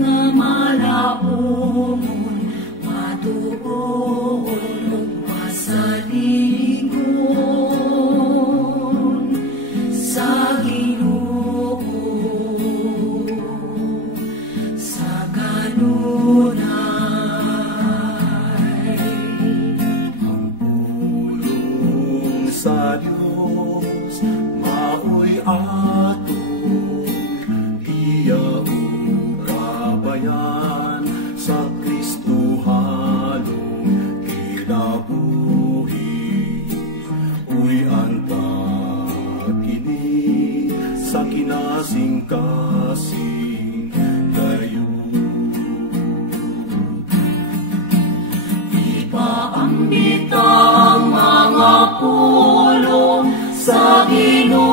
nga malaumon matuon ug masaligon sa Ginoo sa kanunay. Ang pulong sa Dios maoy ato iya ug kabayan sa Kristo halong kinabuhi. Uy anta kini sa kinasing-kasing kayo. Ipaambit ang mga pulong sa Ginoo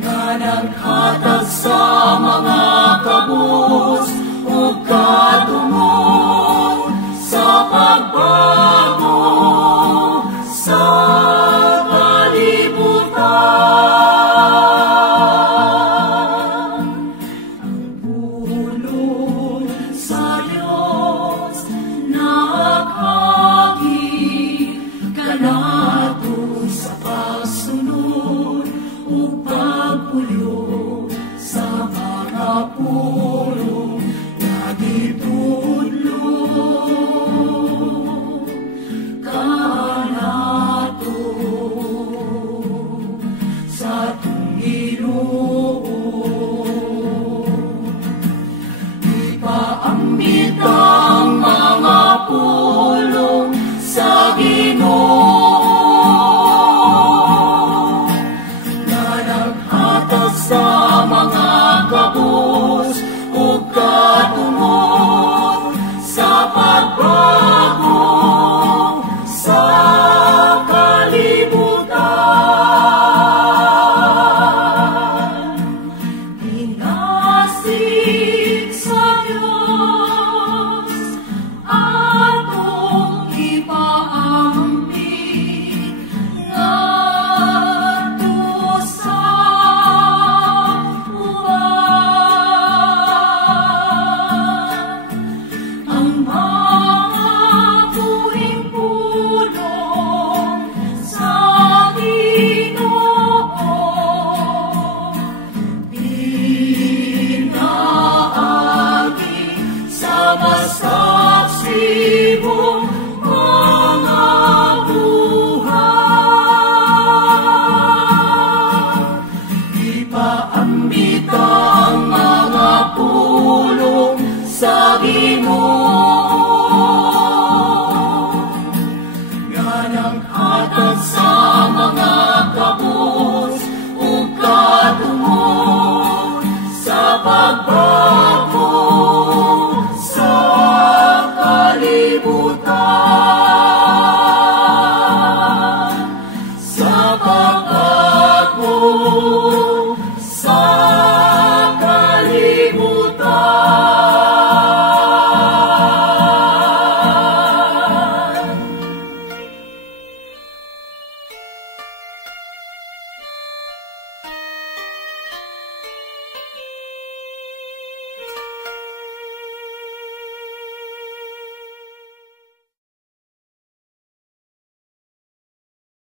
nga naghatag sa mga kabus ug katungod sa pagbago sa kalibutan. Ang pulong sa Diyos nakagi kanato sa pagsunod ug pagpuyo sa mga pulong nga gitudlo kanato sa Ginoo. Ipaambit ang mga pulong sa Ginoo nga naghatag sa mga kabus ug katungod sa pagbago sa kalibutan. Inasig sa Diyos atong ipaambit ngadto sa uban. Ang mga buhing pulong sa Ginoo pinaagi sa masagsibong mga buhat. Ipaambit ang mga pulong sa Ginoo nga naghatag sa mga kabus ug katungod sa pagbago